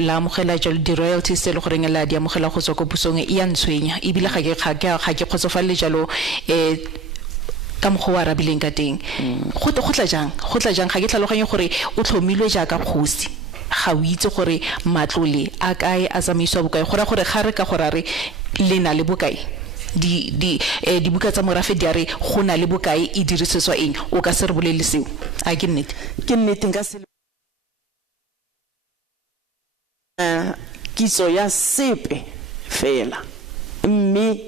la amogela jalo di-royalties le goreng la di amogela go tswa ko pusong e ya ntshwenya, ebile ga ke kgotsofalele jalo ka mokgwa wa arabileng ka teng. Go tla jang ga ke tlhaloganye gore o tlhomilwe jaaka kgosi ga o itse gore matlole a kae a tsamaiswa bokae, gore ga re ka gore a re le na le bokae di buka tsa morafe di a re go na le bokae e dirisetswa eng, o ka se re bolele seo? A ke nnete? Ke nnete nka se kitso ya sepe fela, mme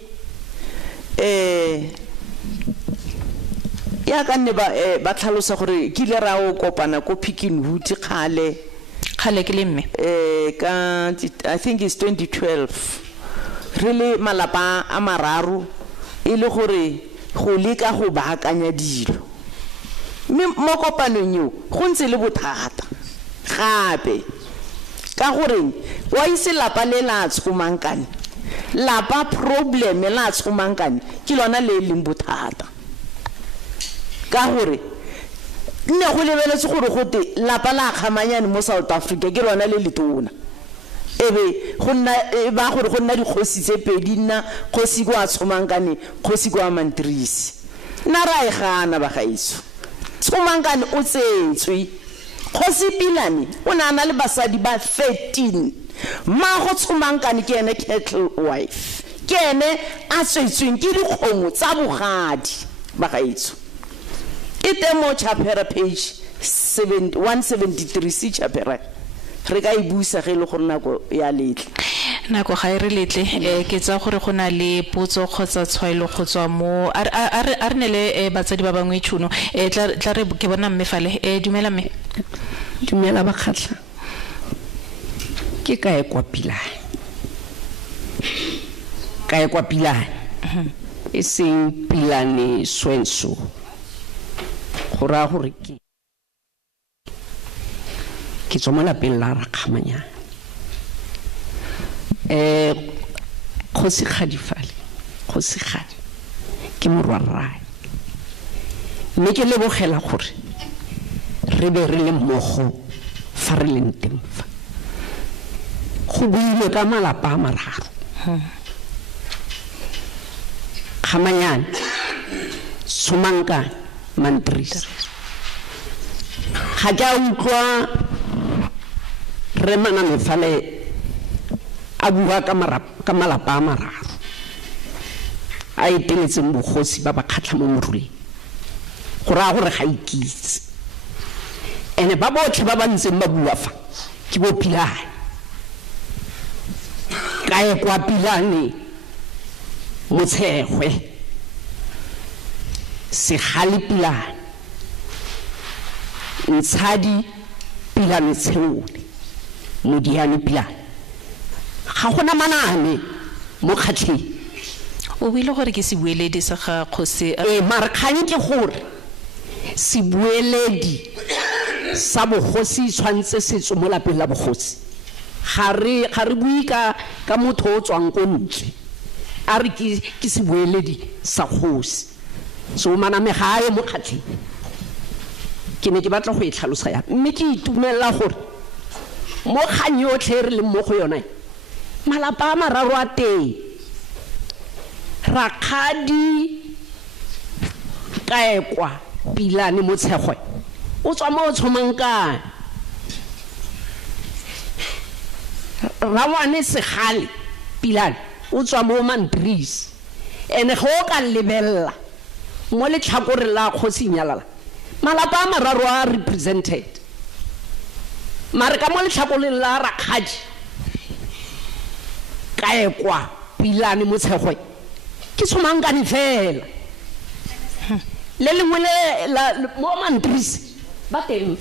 ya ka nne ba tlhalosa gore ke ile ra o kopana ko Pickingwood kgale ke le mme ka I think it's 2012 re le malapa a mararo e le gore go leka go baakanya dilo, mme mo kopanong eo go ntse le bothata gape ka gore wa ise lapa le la tshomankane, lapa problem la tshomankane ke lona le leng bothata ka gore nne go lebeletse gore gote lapa la kgamanyane mo South Africa ke lona le letona, ebe go nna ba gore go nna dikgosi tse pedi nna kgosi kwa Tsomankane kgosi kwa Mantrisi nna ra e gana ba gaitso Tsomankane o tsetswe kgosi Pilane o nana le basadi ba 13 ma go Tsomankane ke ene cattle wife ke ene a tswetsweng ke dikgomo tsa bogadi ba gaitso ke temo chapter page 173 si chapter re ka ibusa ge le gore nako ya letle nako ga e re letle ke tsa gore go na le potso kgotsa tshwaelo go tswa mo a re ne le batsadi ba bangwe tšhono tla re ke bona mme fale dumela mme dumela ba khatla ke kae kwa Pilane kae kwa Pilane e seng Pilane Swenso go ra gore ke tswa mo lapeng la Rakgamanyana kgosi Kgadifale kgosi Kgadi ke morwarrae mme ke lebogela gore re be re le mmogo fa re leng teng fa go buile ka malapa a mararo Kgamanyana Tsomankane Mantrisi ga ke a utlwa re mana Mefale a bua ka malapa a mararo a eteletseng bogosi ba ba kgatlha mo moruleng go raya gore ga ikitse ene ba botlhe ba ba ntseng ba bua fa ke bo Pilane kae kwa Pilane Motshegwe Segale Pilane Ntshadi Pilane Tsheole Modiane Pilane ga gona manane mo kgatlheng o buile gore ke sebueledi sa ga kgosi mara kgang ke gore sebueledi sa bogosi tshwantse setso mo lapeng la bogosi ga re bui ka motho o tswang ko ntle a re ke sebueledi sa kgosi so maname ga a ye mo kgatlheng ke ne ke batla go e tlhalosa ya mme ke itumela gore mo kgang yotlhe re le mo go yona malapa a mararo a teng Rakgadi Kaekwa Pilane Motshegwe o tswa mo Tsomankane Rawane Segale Pilane o tswa mo Mantrisi ene go ka lebella mo le tlhakore la kgosi Nyalala malapa a mararo a represented mare ka mo le tlhakole la Rakgadi Kaekwa Pilane Motshegwe ke Tsomankane fela le lengwe le mo Mantrisi ba teng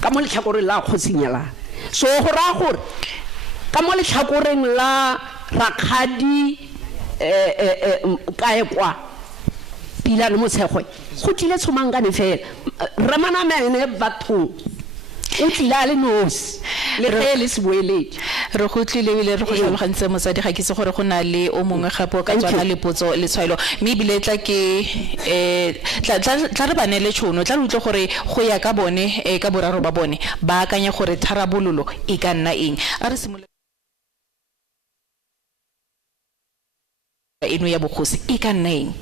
ka mo letlhakoreng la kgosi Nyalala so go ra gore ka mo letlhakoreng la Rakgadi Kaekwa Pilane Motshegwe go tlile Tsomankane fela re manamene bathong o tlile le nosi le ge le sebueledi re go tlile bile re go tlhalogantse motsadi ga ke se gore go na le o mongwe gape ka tswana le potso le tshwaelo mme bile tla ke tla re bane le tšhono tla re utlwe gore go ya ka bone ka boraro ba bone ba akanya gore tharabololo e ka nna eng a re simola eno ya bogosi e ka nna eng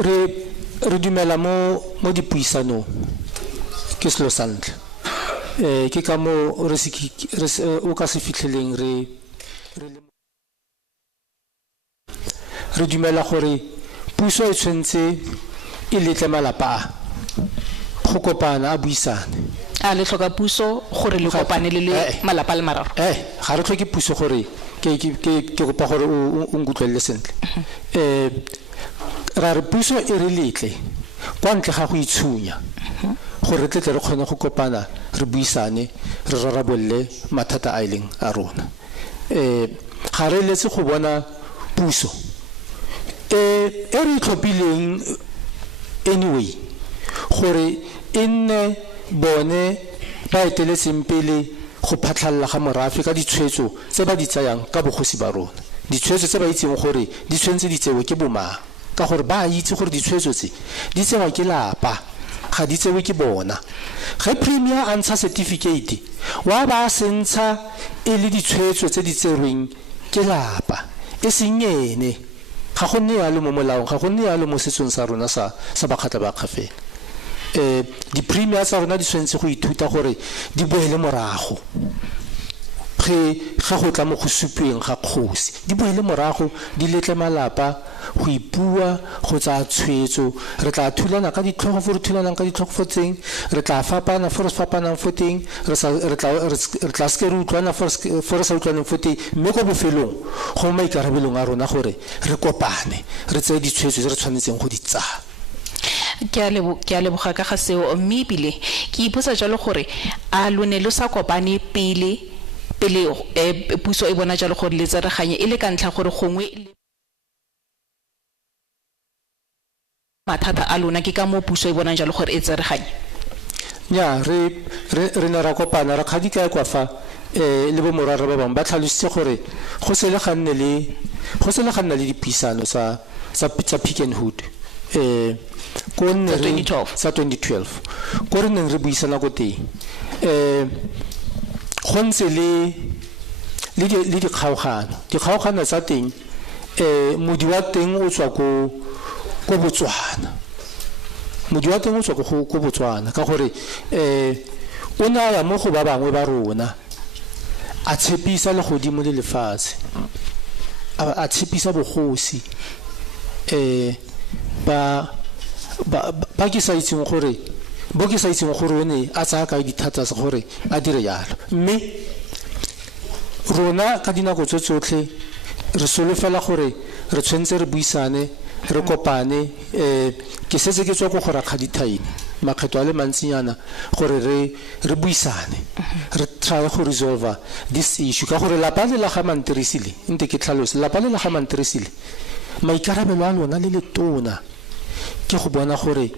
re dumela mo dipuisanong ke selo sa ntlha ke ka mo o ka se fitlheleng re dumela gore puso e tshwantse e letle malapa go kopana a buisane a le tlhoka puso gore le kopane le malapa le mararo ga re tlhoke puso gore ke kopa gore o nkutlwelele sentle ra re puso e re letle kwa ntle ga go itshunya gore re tle re kgone go kopana re buisane re rarabolle mathata a ileng a rona ga re letse go bona puso e re itlhophileng anyway gore e nne bone ba eteletseng pele go phatlhalla ga morafe ka ditshwetso tse ba di tsayang ka bogosi ba rona ditshwetso tse ba itseng gore di tshwentse di tsewe ke bomang ka gore ba itse gore ditshwetso tse di tsewa ke lapa ga di tsewe ke bona ge premier a ntsha certificate wa ba sentsha e le ditshwetso tse di tserweng ke lapa e seng ene ga go nne yalo mo molaong ga go nne yalo mo setsong sa rona sa bakgatla ba kgafela di premier tsa rona di tshwanetse go ithuta gore di boele morago ga go tla mo go supeng ga kgosi di boele morago di letle malapa go ipua go tsa tshwetso re tla thulana ka ditlhogo fo re thulanang ka ditlhogo fo tseng re tla fapana fo re fapanang fo teng re tla se re utlwana fo re sa utlwaneng fo teng mme go bofelong go maikarabelong a rona gore re kopane re tseye ditshwetso tse re tshwanetseng go di tsaya ke a leboga ka ga seo mme ebile ke ipotsa jalo gore a lone lo sa kopane pele puso e bona jalo gore le tsereganye e le ka ntlha gore gongwe mathata a lona ke ka mo puso e bonang jalo gore e tsereganye nya re ne ra kopana ra kgadika ya kwa fa le bo morara ba bang ba tlhalositse gore go se le ganne le dipuisano tsa Pick and Hood ko nne sa 2012 ko re neng re buisana ko teng go ntse le dikgaogano tsa teng modi wa teng o tswa ko Botswana ko Botswana ka gore o ne a ya mo go ba bangwe ba rona a tshepisa le godimo le lefatshe a tshepisa bogosi ba ke sa itseng gore o ne a tsaya ka dithata tsa gore a dire jalo mme rona ka dinako tse tsotlhe re solofela gore re tshwentse re buisane re kopane ke setse ke tswa go go rakgadithaine makgetho a le mantsinyana gore re buisane re try go resolve this issue ka gore lapa le la ga Mantirisile ntse ke tlhalose lapa le la ga Mantirisile maikarabelo a lona le letona ke go bona gore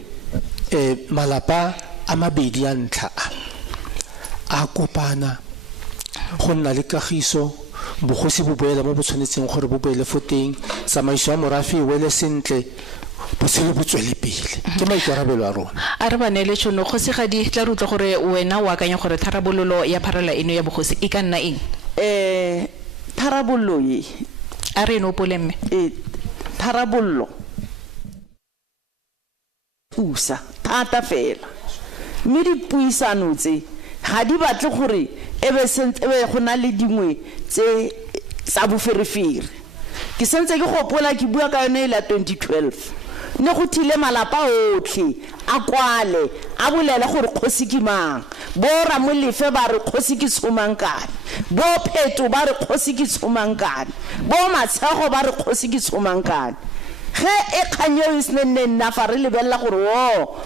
malapa a mabedi a ntlha a kopana go nna le kagiso bogosi bo boela mo bo tshwanetseng gore bo boele fo teng tsamaiso ya morafe e wele sentle botshelo bo tswele pele ke maikarabelo a rona a re ba neele tšhono kgosigadi tla re utlwa gore wena o akanya gore tharabololo ya pharela eno ya bogosi e ka nna eng tharabollo ye a re eno pole mme tharabollo pusa thata fela mme dipuisano tse ga di batle gore ebe go na le dingwe tse tsa boferefere ke sentse ke gopola ke bua ka yone la 2012 ne go thile malapa otlhe a kwale a bolela gore kgosi ke mang bo Ramolefe ba re kgosi ke Tshomankane bo Pheto ba re kgosi ke Tshomankane bo Matshego ba re kgosi ke Tshomankane ge e kganyo isnenne nna fa re lebella gore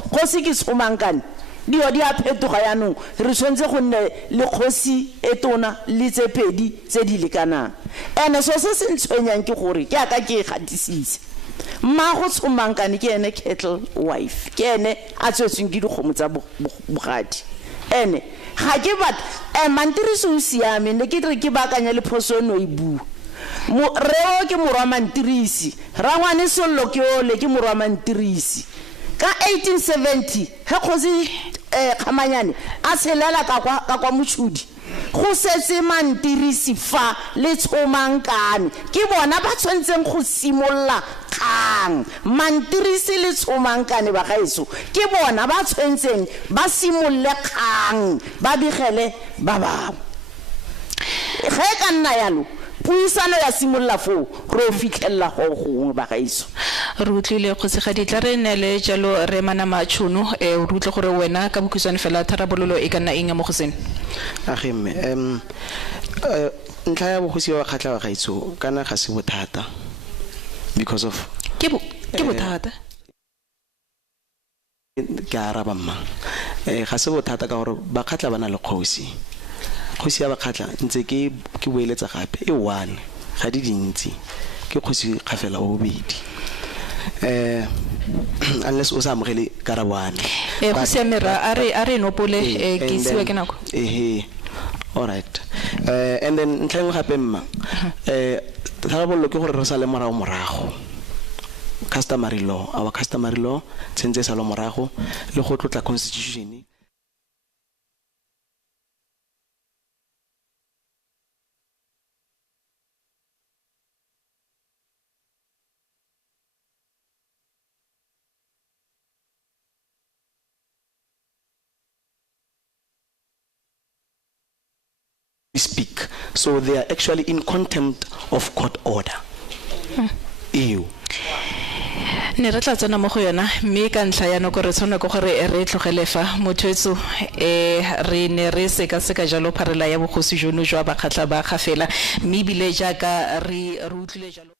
kgosi ke Tshomankane dio di a phetoga yanong re tshwentse go nne le kgosi e tona le tse pedi tse di lekanang ene so se se ntshwenyang ke gore ke aka ke gatisitse mma go Tshomankane ke ene cattle wife ke ene a tswetseng ke dikgomo tsa bogadi ene ga ke bat Mantirisi o siame ne ke re ke bakanya le phoso no e bua reo ke morwa Mantirisi rangwane Sollo ke ole ke morwa Mantirisi ka 1870 he khosi Khamanyane a tshelela ka kwa Motshudi go setse Mantirisi fa le Tshomankane ke bona ba tshwentseng go simolla kgang Mantirisi le Tshomankane ba gaetso ke bona ba tshwentseng ba simolle kgang ba bigele ba bangwe ge ka nna yalo puisano ya simolla fo ro fitlhella go gongwe ba gaetso re utlwile kgosigadi tla re ne le jalo re manama tšhono re utlwe gore wena ka bokhutswane fela tharabololo e ka nna eng mo go sene agemme ntlha ya bogosi wa kgatla wa gaetso kana ga se bothata because of ke bothata ke araba mma ga se bothata ka gore ba kgatla bana le kgosi ya bakgatla ntse ke boeletsa gape e one ga di dintsi ke kgosi gafela o bobedi unless o sa amogele karabwana go siamera a re nopole ke isiwa ke nako all right and then ntlheng gape mma tharabollo ke gore re sa le morago customary law, our customary law tshentse sa lo morago le go tlotla constitution. Speak, so they are actually in contempt of court order. Ew. ne re tla tsena mo go yona mme ka ntlha ya nako re tshwana go gore re tlogele fa mothoetso re ne re seka jalo pharela ya bogosi jono jwa bakgatla ba gafela mme bile jaaka re utlwile jalo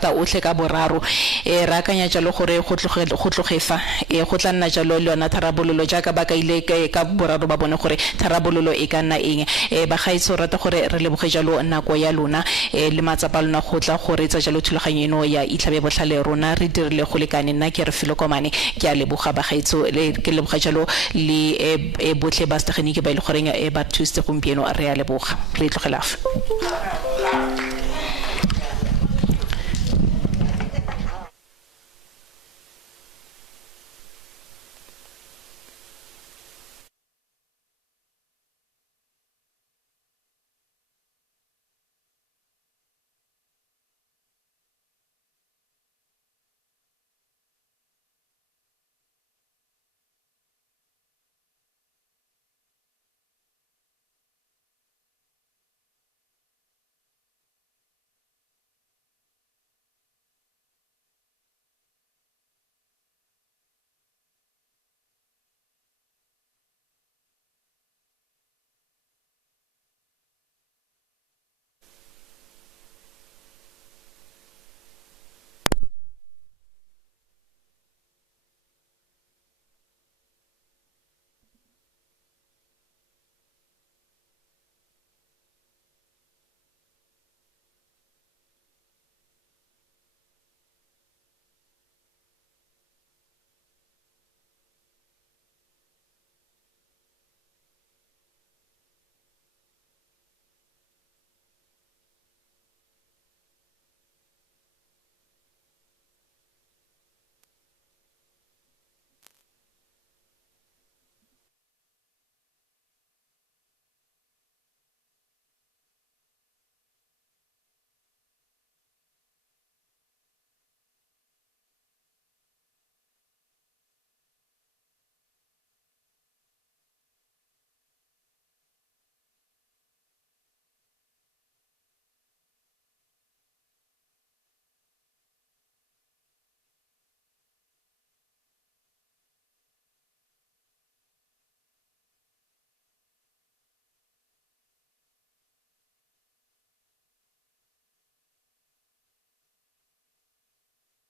ta otlhe ka boraro re akanya jalo gore go tlogefa go tla nna jalo le yona tharabololo jaaka ba ka ile ka boraro ba bone gore tharabololo e ka nna eng ba gaitso rata gore re leboge jalo nako ya lona le matsapa lona go tla gore tsa jalo thulaganyo eno ya itlhabe botlhale rona re dirile go lekane nna ke re filo komane ke a leboga ba gaitso ke leboga jalo le botlhe ba stegenike ba ile goreng ba thusitse gompieno re a leboga re tlogelafa